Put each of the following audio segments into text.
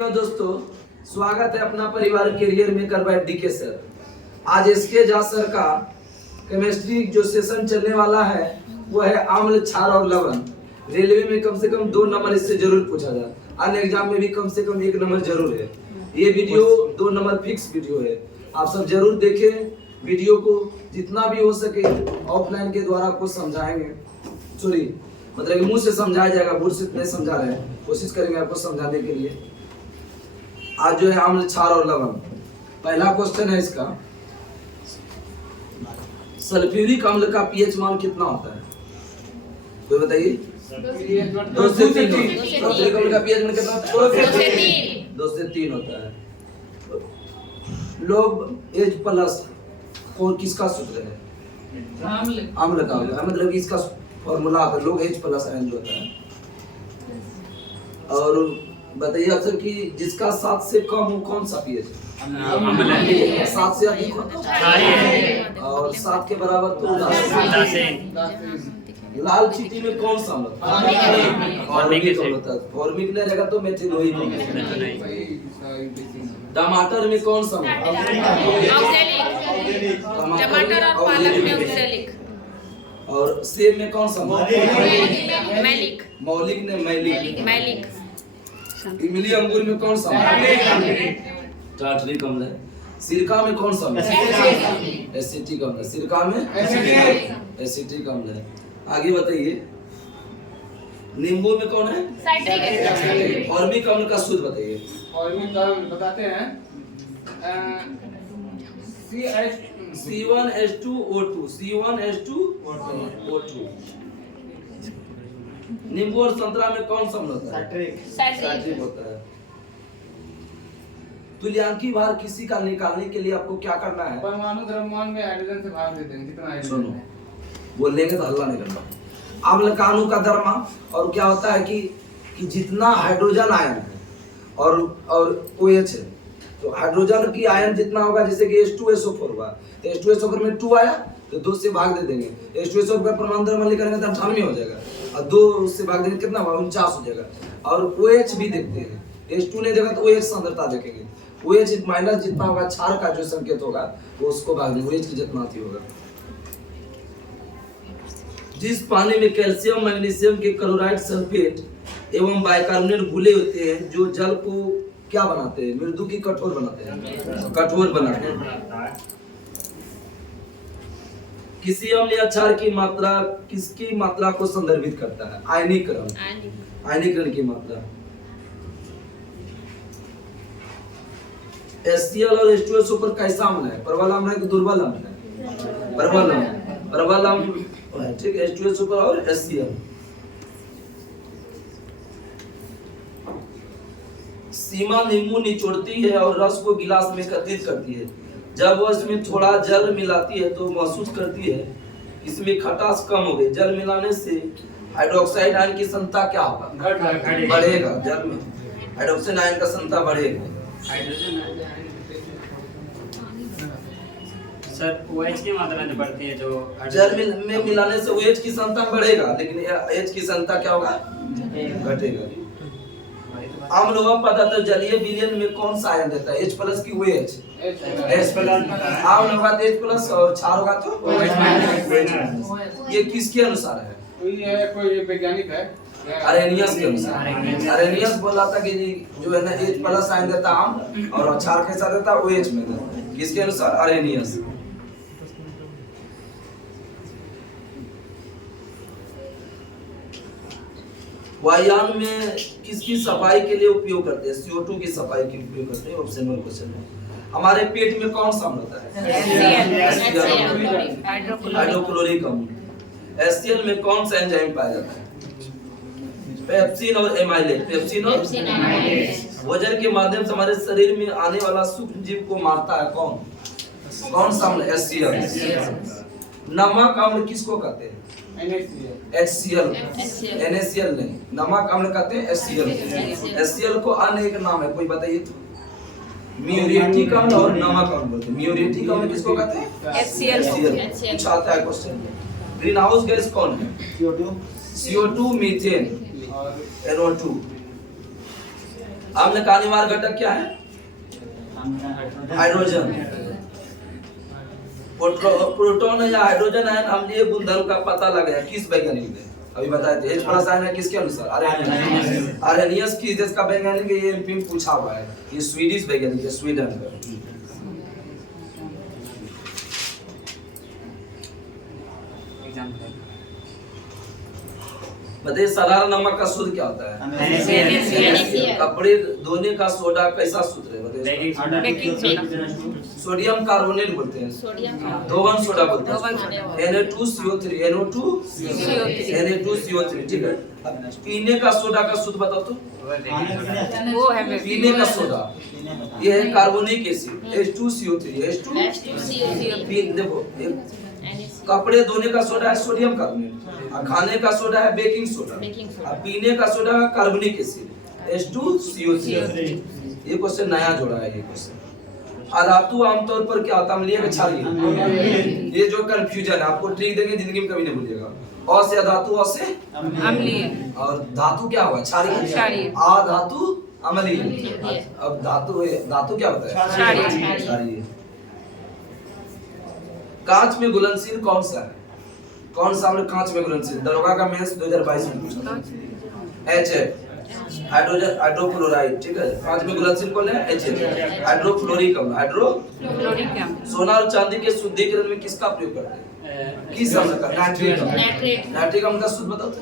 दोस्तों, स्वागत है अपना परिवार career maker by DK sir. आज इसके झा सर का केमिस्ट्री जो सेशन चलने वाला है वो है आम्ल, क्षार और लवण। रेलवे में कम से कम 2 नंबर इससे जरूर पूछा जाए, अन्य एग्जाम में भी कम से कम 1 नंबर जरूर है। ये वीडियो 2 नंबर फिक्स वीडियो है, आप सब जरूर देखें। वीडियो को जितना भी हो सके ऑफलाइन के द्वारा आपको समझाएंगे, सॉरी मतलब मुंह से समझाया जाएगा, बोर्ड से नहीं समझा रहे हैं, कोशिश करेंगे आपको समझाने के लिए। आज जो है आम्ल, क्षार और लवण। पहला क्वेश्चन है इसका, सल्फ्यूरिक अम्ल का पीएच मान कितना होता है? तो बताइए। 2 से 3। सल्फ्यूरिक अम्ल का पीएच मान कितना होता है? 2 से 3 होता है। लोग H प्लस और किसका सूत्र है? अम्ल का होगा, मतलब इसका फॉर्मूला आता है लोग H प्लस आयन जो होता है। और बताइए अक्सर कि जिसका 7 से कम हो कौन सा पीएच? 7 से अधिक हो तो और 7 के बराबर तो लाल चीटी में कौन सा होता है? फॉर्मिक होता है। फॉर्मिक नहीं रहेगा तो मेथिलोइक होगा। टमाटर में कौन सा होता है? टमाटर और पालक में ऑक्सैलिक। और सेब में कौन सा? मैलिक। मौलिक ने मैलिक। इमली अंगूर में कौन सा? टार्टरिक अम्ल है। सिरका में कौन सा? एसिटिक अम्ल। सिरका में एसिटिक अम्ल है। आगे बताइए, नींबू में कौन है? Citric acid. फॉर्मिक अम्ल का सूत्र बताइए। फॉर्मिक अम्ल बताते हैं C1H2O2। C1H2O2। नींबू और संतरा में कौन सा अम्ल होता है? साइट्रिक होता है। तुल्यांकी भार किसी का निकालने के लिए आपको क्या करना है? परमाणु द्रव्यमान में हाइड्रोजन से भाग देते हैं, जितना हाइड्रोजन सुनो, बोलेंगे तो हल्ला नहीं करना। अम्ल का अणु का द्रव्यमान और क्या होता है कि जितना हाइड्रोजन आयन है और OH है, तो हाइड्रोजन की आयन जितना होगा, जैसे कि H2SO4 हुआ, तो H2SO4 में 2 आया तो 2 से भाग दे देंगे। H2SO4 का परमाणु द्रव्यमान करेंगे तो 98 हो जाएगा, और 2 से भाग देंगे कितना होगा? 49 हो जाएगा। और OH भी देखते हैं, H2 नहीं देखा तो OH सांद्रता देखेंगे। OH माइनस जितना होगा क्षार का जो संकेत होगा वो उसको भाग देंगे, OH की जितना थी होगा। जिस पानी में कैल्शियम, मैग्नीशियम के क्लोराइड, सल्फेट एवं बाइकार्बोनेट घुले होते हैं, जो जल को क्या बनाते हैं? मृदु की कठोर बनाते हैं, कठोर बनाते हैं। किसी अम्ल या क्षार की मात्रा किसकी मात्रा को संदर्भित करता है? आयनीकरण की मात्रा। HCl और H2SO पर कैसा अम्ल है? प्रबल अम्ल है कि दुर्बल अम्ल है? प्रबल अम्ल है, ठीक है। H2SO पर और HCl। सीमा नींबू निचोड़ती है और रस को गिलास में एकत्रित करती है। जब वह इसमें थोड़ा जल मिलाती है तो महसूस करती है इसमें खटास कम हो गई। जल मिलाने से हाइड्रोक्साइड आयन की सांद्रता क्या होगा? बढ़ेगा। जल में हाइड्रोक्साइड आयन का सांद्रता बढ़ेगा। सर OH की मात्रा जो बढ़ती है, जो जल में मिलाने से OH की सांद्रता बढ़ेगा, लेकिन H की सांद्रता क्या होगा? घटेगा। अम्ल व पदार्थ जलीय विलयन में कौन सा आयन देता है? H प्लस की OH? H plus. अम्ल होगा तो H प्लस और क्षार होगा तो OH। ये किसके अनुसार है? कोई वैज्ञानिक है, अरेनियस के अनुसार। अरेनियस बोला था कि जो है ना H प्लस आयन देता अम्ल और क्षार कैसा देता? OH में देता। किसके अनुसार? अरेनियस। वायुयान में किसकी सफाई के लिए उपयोग करते हैं? CO2 की सफाई के उपयोग करते हैं। ऑप्शन 1 क्वेश्चन है। हमारे पेट में कौन सा अम्ल होता है? हाइड्रोक्लोरिक अम्ल। HCl में कौन सा एंजाइम पाया जाता है? पेप्सिन और एमाइलेज। पेप्सिन और वजन के माध्यम से हमारे शरीर में आने वाला सूक्ष्म जीव को मारता है कौन सा अम्ल? HCl। नमक अम्ल किसको कहते हैं? HCl। NaCl नहीं, नमक अम्ल कहते हैं HCl। HCl को अन्य एक नाम है, कोई बताइए तो? म्यूरेटिक अम्ल और नमक अम्ल बोलते हैं। म्यूरेटिक अम्ल किसको कहते हैं? HCl। पूछा आता है क्वेश्चन। ग्रीन हाउस गैस कौन है? CO2, methane, NO2। अम्ल का अनिवार्य घटक क्या है? हाइड्रोजन। प्रोटॉन या हाइड्रोजन आयन अम्लीय गुणधर्म का पता लगाया किस वैज्ञानिक ने? अभी बताए थे। H प्लस आयन है किसके अनुसार? आर्हेनियस किस देश का वैज्ञानिक है? ये एमपी में पूछा हुआ है। ये स्वीडिश वैज्ञानिक है, स्वीडन का। बताइए साधारण नमक का सूत्र क्या होता है? NaCl। कपड़े धोने का सोडा कैसा सूत्र है? बताइए। Baking soda. सोडियम कार्बोनेट बोलते हैं, सोडियम दोवन सोडा बोलते दोवन हैं, सोडा। Na2CO3 Na2CO3 ठीक है। अब पीने का सोडा का सूत्र बताओ तो। वो है पीने का सोडा ये है कार्बोनिक एसिड H2CO3 H2CO3। पीन देखो कपड़े धोने का सोडा है सोडियम कार्बोनेट, और खाने का सोडा है बेकिंग सोडा, बेकिंग सोडा। और पीने का सोडा है कार्बोनिक एसिड H2CO3। ये क्वेश्चन नया जोड़ा है ये क्वेश्चन। अधातु आमतौर पर क्या होता है? अम्लीय या क्षारीय? ये जो कंफ्यूजन है आपको ट्रिक देंगे जिंदगी में कभी नहीं भूलिएगा। अ से अधातु, अ से अम्लीय। और धातु क्या हुआ? क्षारीय। क्षारीय। आ धातु अम्लीय। अब धातु क्या होता है? क्षारीय। क्षारीय। कांच में घुलनशील कौन सा है? कौन सा अम्ल कांच में घुलनशील? दरोगा का मेंस 2022 में पूछा था। HF हाइड्रोजन हाइड्रोक्लोराइड ठीक है। कांच में घुलनशील कौन है? HF हाइड्रोफ्लोरिक अम्ल। फ्लोरिक अम्ल। सोना और चांदी के शुद्धिकरण में किसका प्रयोग करते हैं? किस अम्ल का? नाइट्रिक अम्ल। नाइट्रिक अम्ल का सूत्र बताओ तो।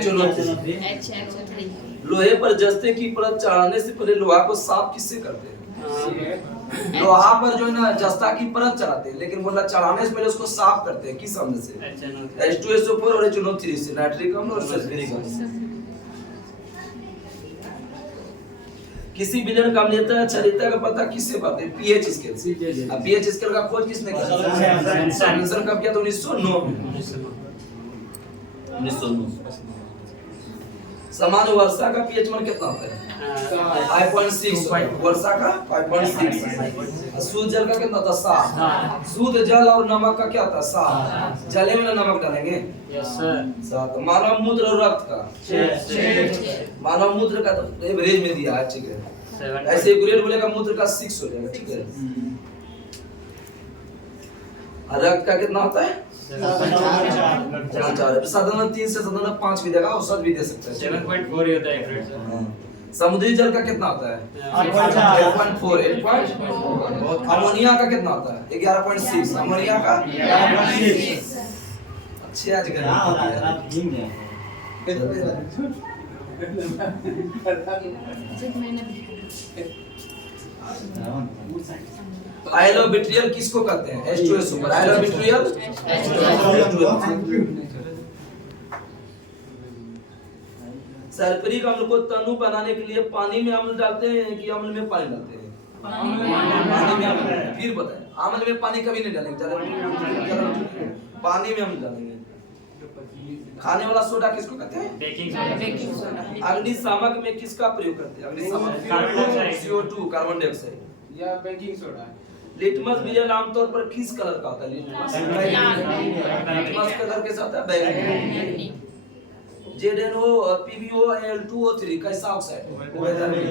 HNO3। लोहे पर जस्ते की परत चढ़ाने से पहले लोहा को साफ किससे करते हैं? लोहा पर जो है ना जस्ता की परत चढ़ाते हैं, लेकिन बोला चढ़ाने से पहले उसको साफ करते हैं किस अम्ल से? H2SO4 और HNO3 से, नाइट्रिक अम्ल और सल्फ्यूरिक अम्ल। किसी विलयन का अम्लीयता या क्षारीयता का पता किससे पाते हैं? पीएच स्केल से। अब पीएच स्केल का खोज किसने किया? सैमसन कब किया था? 1909 में। 1909। सामान्य वर्षा का पीएच मान कितना होता है? 5.6। वर्षा का 5.6। शुद्ध जल का कितना होता है? 7। शुद्ध जल और नमक का क्या होता है? 7। जले में नमक डालेंगे 7। मानव मूत्र और रक्त का 6। मानव मूत्र का तो एवरेज में दिया है ठीक है। ऐसे ग्रेड बोलेगा मूत्र का 6 हो जाएगा ठीक है। और रक्त का कितना होता है? 4। साधारण 3 से साधारण 5 भी देगा, औसत भी दे सकता है। 7.4 ही होता है एक्यूरेट। समुद्री जल का कितना होता है? 8.4। अमोनिया का कितना होता है? 11.6। अमोनिया का 11.6। अच्छे आज आइलोबिट्रियल किसको कहते हैं? H2SO पर आइलोबिट्रियल। सल्फ्यूरिक अम्ल को तनु बनाने के लिए पानी में अम्ल डालते हैं कि अम्ल में पानी डालते हैं? पानी में अम्ल। फिर बताएं, अम्ल में पानी कभी नहीं डालेंगे, पानी में अम्ल डालेंगे। खाने वाला सोडा किसको कहते हैं? Baking soda. अग्निशामक में किसका प्रयोग करते हैं? अग्निशामक CO2 कार्बन डाइऑक्साइड या बेकिंग सोडा। लिटमस विजल आमतौर पर किस कलर का होता है? लिटमस कलर के साथ है बैंगनी। ZnO PbO Al2O3 कैसा ऑक्साइड? उभयधर्मी।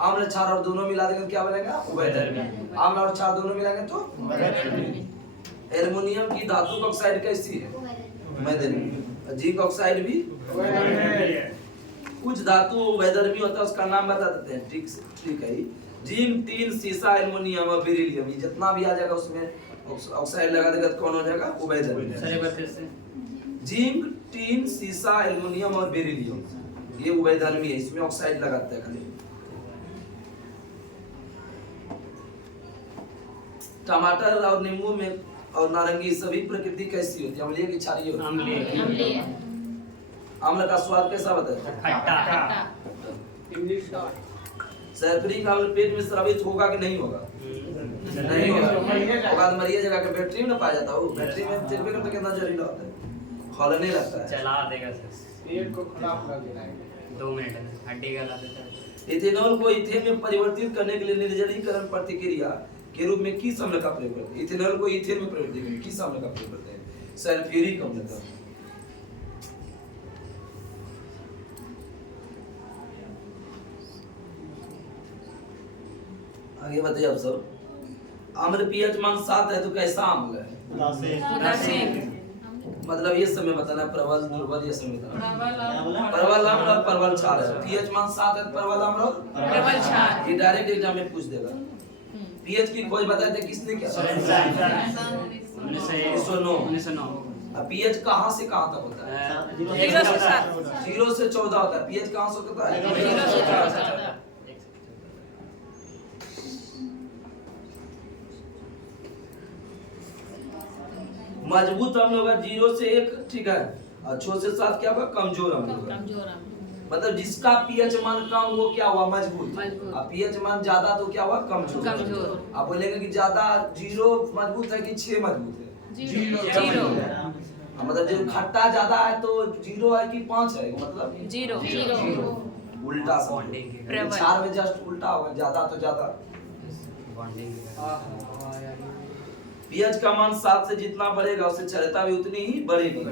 आम्ल क्षार और दोनों मिला देंगे क्या बनेगा? उभयधर्मी। आम्ल और क्षार दोनों मिलाएंगे तो उभयधर्मी। एल्युमिनियम की धातु ऑक्साइड कैसी है? उभयधर्मी। जिंक ऑक्साइड भी कुछ धातु उभयधर्मी होता है, उसका नाम बता देते हैं ठीक है। जिंक, टीन, सीसा, एल्युमिनियम और बेरिलियम, ये जितना भी आ जाएगा उसमें ऑक्साइड लगा देगा तो कौन हो जाएगा? उभयधर्मी। जिंक, टीन, सीसा, एल्युमिनियम और बेरिलियम ये उभयधर्मी है, इसमें ऑक्साइड लगाते हैं खाली। टमाटर और नींबू में और नारंगी सभी प्रकृति कैसी होती है? अम्लीय की क्षारीय होती है? अम्लीय। अम्ल का स्वाद कैसा होता है? खट्टा। सल्फ्यूरिक अम्ल पेट में स्रावित होगा कि नहीं होगा? नहीं होगा तो मरिए जगह के बैटरी में ना पाया जाता है। वो बैटरी में चलबे करता कितना जहरीला होता है, खौलने लगता है। चला देगा सर, पेट को खुला खुला देना है 2 मिनट में हड्डी गला देता है। इथेनॉल को इथेन में परिवर्तित करने के लिए निर्जलीकरण प्रतिक्रिया के रूप में किस अम्ल का प्रयोग करते हैं? इथेनॉल को इथेन में परिवर्तित करने किस अम्ल का प्रयोग करते हैं? सल्फ्यूरिक अम्ल का। आगे बताइए आप सब। आम्ल पीएच मान 7 है तो कैसा आम्ल है? उदासीन मतलब ये समय बताना है, प्रबल दुर्बल ये समय बताना। प्रबल आम्ल और प्रबल क्षार है। पीएच मान 7 है तो प्रबल आम्ल और प्रबल क्षार ये डायरेक्ट एग्जाम में पूछ देगा। पीएच की खोज बताए थे किसने किया? 1909। अब पीएच कहां से कहां तक होता है? 0 से 7 0 से 14 होता है। पीएच कहां से होता है? 0 से 14 मजबूत अम्ल होगा 0 से 1, ठीक है। और 6 से 7 क्या होगा? कमजोर अम्ल होगा। कमजोर अम्ल मतलब जिसका पीएच मान कम वो क्या हुआ? मजबूत। मजबूत। और पीएच मान ज्यादा तो क्या हुआ? कमजोर। कमजोर। आप बोलेंगे कि ज्यादा 0 मजबूत है कि 6 मजबूत है? 0 मतलब जो खट्टा ज्यादा है तो 0 है कि 5 है? मतलब 0 उल्टा बॉन्डिंग की प्रबल। चार में जस्ट उल्टा होगा, ज्यादा तो ज्यादा। बॉन्डिंग पीएच का मान 7 से जितना बढ़ेगा उससे क्षारता भी उतनी ही बढ़ेगी।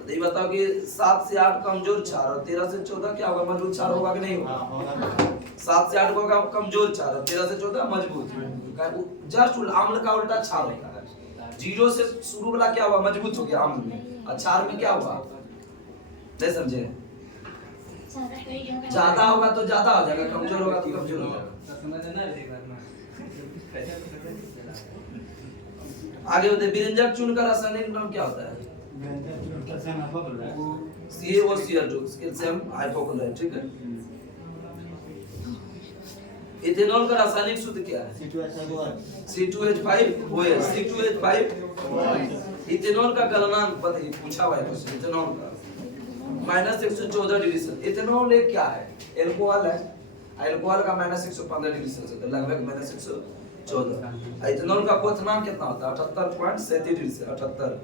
तो ये बताओ कि 7 से 8 कमजोर क्षार और 13 से 14 क्या होगा? मजबूत क्षार होगा कि नहीं होगा? 7 से 8 होगा कमजोर क्षार और 13 से 14 मजबूत। जस्ट आम्ल का उल्टा क्षार होता है। 0 से शुरू वाला क्या हुआ? मजबूत हो गया आम्ल में। और क्षार में क्या हुआ? नहीं समझे? ज्यादा होगा तो ज्यादा हो जाएगा, कमजोर होगा तो कमजोर हो जाएगा। आगे होते विरंजक चूर्ण का रासायनिक नाम क्या होता है? CaO कैल्शियम हाइपोक्लोराइड, ठीक है। इथेनॉल का रासायनिक सूत्र क्या है? C2H5OH। C2H5 इथेनॉल का गलनांक बताइए, पूछा हुआ है क्वेश्चन। इथेनॉल का -114 डिग्री सेल्सियस। इथेनॉल एक क्या है? एल्कोहल है। एल्कोहल का -115 डिग्री सेल्सियस, लगभग -114। इथेनॉल का क्वथनांक कितना होता है? 78.37 डिग्री से 78।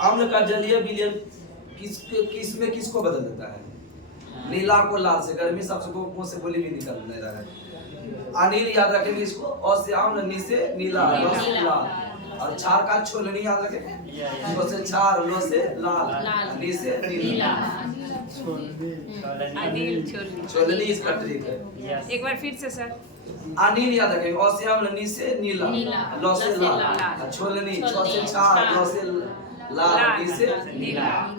आम्ल का जलीय विलयन किस में किसको बदल देता है? नीला को लाल से। गर्मी सबसे को मुंह से बोली भी निकल नहीं रहा है। अनिल याद रखेंगे इसको। और से आम्ल, नी से नीला, लो से लाल। और क्षार का छोलनी याद रखेंगे। लो से क्षार, लो से लाल, नी से नीला। अनिल छोलनी छोलनी इसका ट्रिक है। एक बार फिर से सर। अनिल याद रखेंगे। और से आम्ल, नी से नीला, लो से लाल। छोलनी, छो से क्षार, लो से लाल, नी से नीला।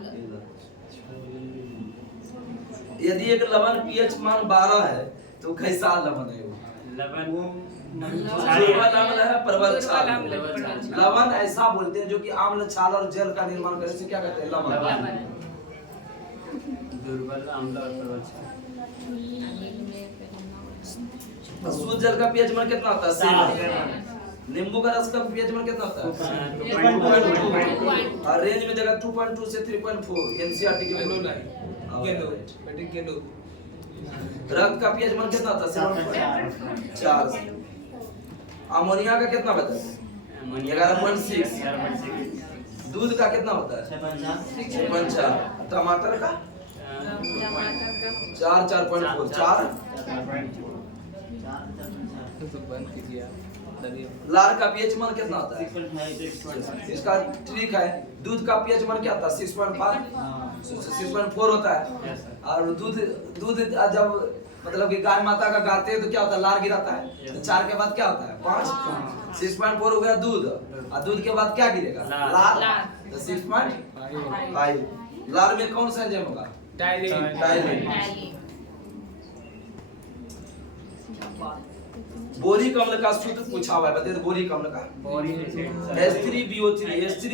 यदि एक लवण पीएच मान 12 है तो कैसा लवण है वो? दुर्बल अम्ल है, प्रबल क्षार। लवण ऐसा बोलते हैं जो कि आम्ल, छाल और जल का निर्माण करे, से क्या कहते हैं? लवण। दुर्बल अम्ल और प्रबल क्षार। शुद्ध जल का पीएच मान कितना होता है? 7। नींबू का रस का पीएच मान कितना होता है? 2.2। और रेंज में देगा 2.2 से 3.4। एनसीईआरटी के रक्त का पीएच मान कितना होता है? 7.4। अमोनिया का कितना बता है? 11.6। दूध का कितना होता है? 6.4। टमाटर का 4.4। 4। लार का पीएच मान कितना होता है? इसका ट्रिक है। दूध का पीएच मान क्या होता है? 6.4 होता है। और दूध जब मतलब कि गाय माता का गाते हैं तो क्या होता है? लार गिराता है। तो 4 के बाद क्या होता है? 5। 6.4 हो गया दूध। और दूध के बाद क्या गिरेगा? लार। तो 6.5। लार में कौन सा एंजाइम होगा? टाइलिन। बोरिक अम्ल का सूत्र पूछा हुआ है, बताइए तो बोरिक अम्ल का। H3BO3। H3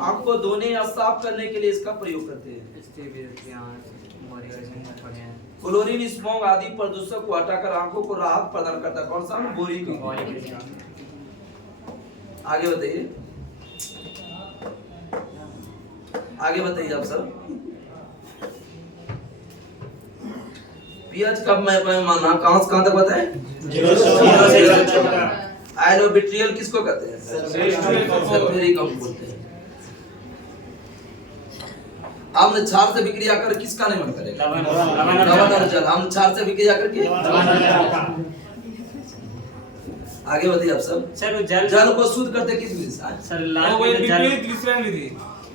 आपको धोने या साफ करने के लिए इसका प्रयोग करते हैं। क्लोरीन, स्मॉग आदि प्रदूषक को हटाकर आंखों को राहत प्रदान करता है। कौन सा? बोरिक अम्ल। आगे बताइए, आगे बताइए आप सब। पीएच कब मैं माना कहां से कहां तक बताएं? 0 से 14। आयनोबिट्रियल किसको कहते हैं? सल्फ्यूरिक अम्ल बोलते हैं। अम्ल क्षार से विक्रिया कर किसका निर्माण करेगा? लवण और जल। अम्ल क्षार से विक्रिया करके आगे बताइए आप सब। सर जल को शुद्ध करते किस विधि से? सर लाल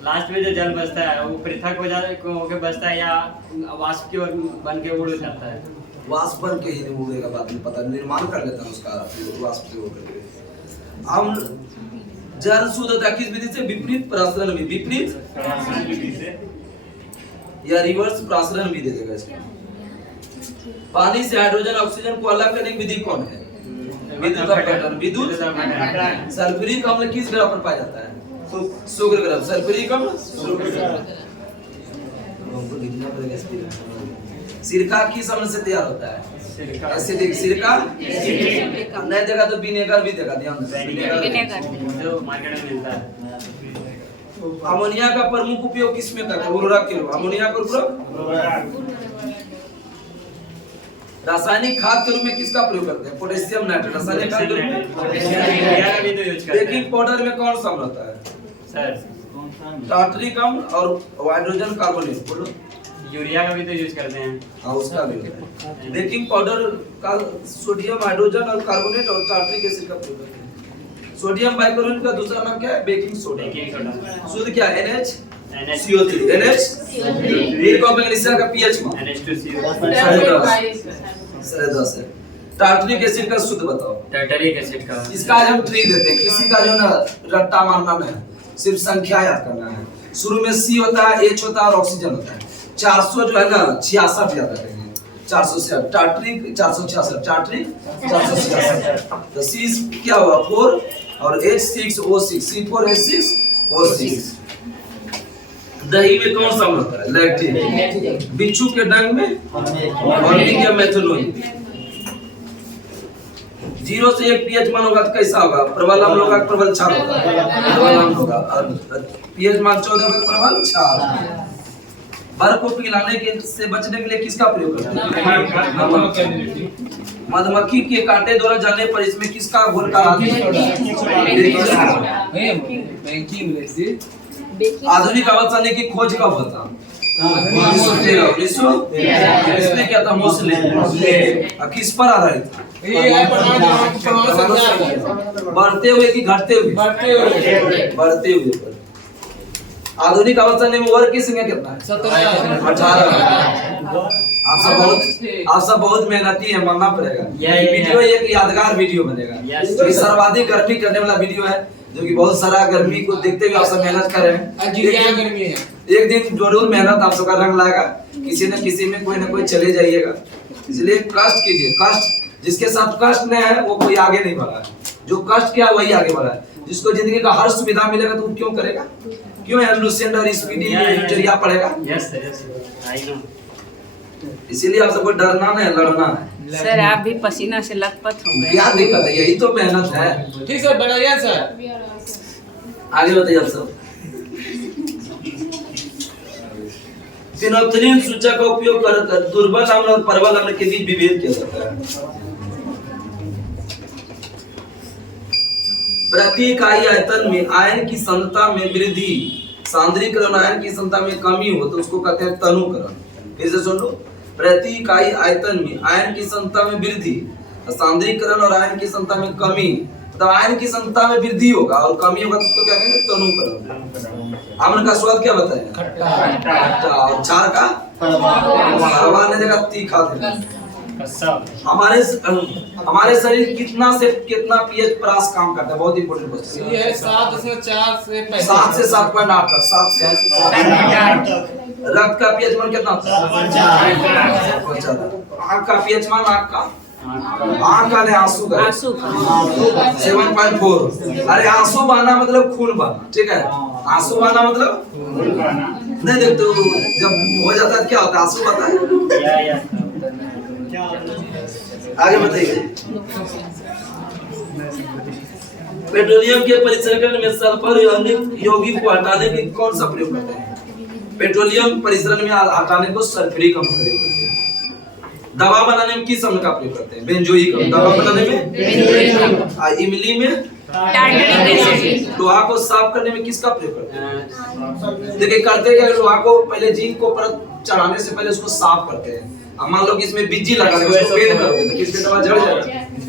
लास्ट में जो जल बचता है वो पृथक हो जाता है होके बचता है या वाष्प की ओर बन के उड़ जाता है। वाष्प बन के ही नहीं उड़ेगा, बात नहीं पता, निर्माण कर लेता है उसका फिर वाष्प से होकर के। अम्ल जल शुद्ध होता है किस विधि से? विपरीत प्रसरण विधि। विपरीत या रिवर्स प्रसरण विधि देगा इसका। पानी से हाइड्रोजन ऑक्सीजन को अलग करने की विधि कौन है? विद्युत अपघटन। विद्युत सल्फ्यूरिक अम्ल किस ग्रह पर पाया जाता है? शुक्र ग्रह। सल्फ्यूरिक अम्ल शुक्र ग्रह। हमको लिखना पड़ेगा इसके। सिरका किस अम्ल से तैयार होता है? एसिडिक। सिरका नहीं देगा तो विनेगर भी देगा, ध्यान देना। विनेगर जो मार्केट में मिलता है। अमोनिया का प्रमुख उपयोग किसमें करते हैं? उर्वरक के रूप। अमोनिया का उर्वरक। रासायनिक खाद के रूप में किसका प्रयोग करते हैं? Potassium nitrate. रासायनिक खाद के रूप में बेकिंग पाउडर में कौन सा अम्ल होता है? सर टार्टरिक अम्ल और हाइड्रोजन कार्बोनेट। बोलो। यूरिया का भी तो यूज करते हैं। हाँ, उसका भी होता है। बेकिंग पाउडर का सोडियम हाइड्रोजन और कार्बोनेट और टार्टरिक एसिड का प्रयोग करते हैं। सोडियम बाइकार्बोनेट का दूसरा नाम क्या है? Baking soda. बेकिंग सोडा शुद्ध क्या है? NaCO3। नील का मैग्नीशियम का pH मान NH2CO। 10.5 है। टार्टरिक एसिड का शुद्ध बताओ। टार्टरिक एसिड का इसका आज हम ट्रिक देते हैं, किसी का जो ना रट्टा मारना नहीं है, सिर्फ संख्या याद करना है। शुरू में C होता है, H होता है और ऑक्सीजन होता है। 400 जो है ना 66 याद रखेंगे। 400 से टार्टरिक 466, टार्टरिक 466। तो C क्या हुआ? 4 और H6O6, C4H6O6। दही में कौन सा अम्ल होता है? लैक्टिक। बिच्छू के डंग में ऑर्निक या मेथनॉल। 0 से 1 pH मान होगा तो कैसा होगा? प्रबल अम्ल होगा, प्रबल क्षार होगा? प्रबल अम्ल होगा। और pH मान 14 होगा, प्रबल क्षार। बर्फ को पिघलाने के से बचने के लिए किसका प्रयोग करते हैं? मधुमक्खी के कांटे द्वारा जाने पर इसमें किसका घोल का आधुनिक आवर्तन की खोज कब होता? 1913। इसमें क्या था? मोसले। किस पर आधारित था? बढ़ते हुए कि घटते हुए? बढ़ते हुए पर। आधुनिक आवर्तन में वर्ग की संख्या कितना है? 18। आप सब बहुत मेहनती है, मानना पड़ेगा। ये वीडियो एक यादगार वीडियो बनेगा। ये सर्वाधिक गर्मी करने वाला वीडियो है, जो कि बहुत सारा गर्मी को देखते हुए आप सब मेहनत कर रहे हैं। एक दिन जरूर मेहनत आप सबका रंग लाएगा, किसी न किसी में कोई ना कोई चले जाइएगा। इसलिए कष्ट कीजिए। कष्ट जिसके साथ कष्ट नहीं है वो कोई आगे नहीं बढ़ा है। जो कष्ट किया वही आगे बढ़ा है। जिसको जिंदगी का हर सुविधा मिलेगा तो वो क्यों करेगा? क्यों लुसेंट और स्पीडी जरिया पड़ेगा? Yes yes I know. इसीलिए आप सबको डरना नहीं, लड़ना है। सर आप भी पसीना से लथपथ हो गए। क्या दिक्कत है? यही तो मेहनत है। ठीक सर, बनाइए सर। आगे बताइए आप सब। फिनोल्फथालीन सूचक का उपयोग कर दुर्बल अम्ल और प्रबल अम्ल के बीच विभेद किया जाता है। प्रति इकाई आयतन में आयन की सांद्रता में वृद्धि, सांद्रीकरण आयन की सांद्रता में कमी हो तो उसको कहते हैं तनुकरण। फिर से सुन लो। प्रति इकाई आयतन में आयन की सांद्रता में वृद्धि, सांद्रीकरण और आयन की सांद्रता में कमी, तो आयन की सांद्रता में वृद्धि होगा और कमी होगा तो उसको क्या कहेंगे? तनुकरण। अम्ल का स्वाद क्या बताएं? खट्टा। और क्षार का कड़वा ने जगह तीखा देगा। हमारे शरीर कितना से कितना pH प्रास काम करता है? बहुत इंपॉर्टेंट क्वेश्चन। ये है 7.4 से 7 से 7.8 तक। 7 से 7.8 तक। रक्त का pH मान कितना होता है? आँख का pH मान, आँख का नहीं, आंसू का 7.4। अरे आंसू बहाना मतलब खून बहाना, ठीक है? आंसू बहाना मतलब नहीं देखते हो, जब हो जाता है क्या होता है? आंसू बहता है। आगे बताइए। पेट्रोलियम के परिसंचरण में सल्फर यौगिक को हटाने के कौन सा प्रयोग करते हैं? पेट्रोलियम परिसंचरण में हटाने को सल्फ्यूरिक अम्ल प्रयोग करते हैं। दवा बनाने में किस अम्ल का प्रयोग करते हैं? बेंजोइक अम्ल। दवा बनाने में बेंजोइक। इमली में टार्टरिक एसिड। लोहा को साफ करने में किसका प्रयोग करते हैं? देखिए करते क्या? लोहा को पहले जिंक को परत चढ़ाने से पहले उसको साफ करते हैं। मान लो कि इसमें बिज्जी लगा है, उसको पेंट कर दो तो किस पे दवा जड़ जाएगा?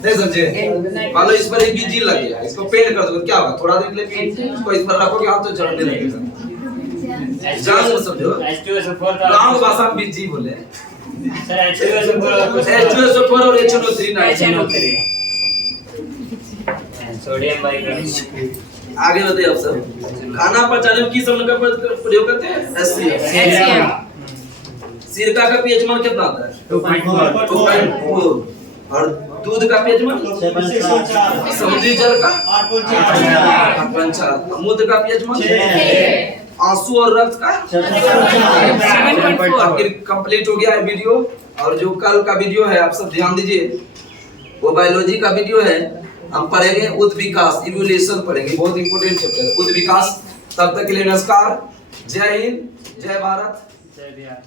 नहीं समझे? मान लो इस पर एक बिज्जी लग गया, इसको पेंट कर दो क्या होगा? थोड़ा देर के लिए इसको इस पर रखोगे हाथ तो जड़ने लगेगा। जान से समझो H2SO4 का गांव की भाषा में बीजी बोले सर H2SO4 H2SO4 और HNO3 HNO3 सोडियम बाइकार्बोनेट। आगे बताइए आप सब खाना पचाने में किस अम्ल का प्रयोग करते हैं HCl HCl सिरका का पीएच मान कितना आता है 2.4 और दूध का पीएच मान समुद्री जल का 8.4 मूत्र का पीएच मान 6 आंसू और रक्त का 7.4 आखिर कंप्लीट हो गया है वीडियो। और जो कल का वीडियो है आप सब ध्यान दीजिए वो बायोलॉजी का वीडियो है। हम पढ़ेंगे उद्विकास इवोल्यूशन पढ़ेंगे बहुत इंपॉर्टेंट चैप्टर है उद्विकास। तब तक के लिए नमस्कार जय हिंद जय भारत जय बिहार।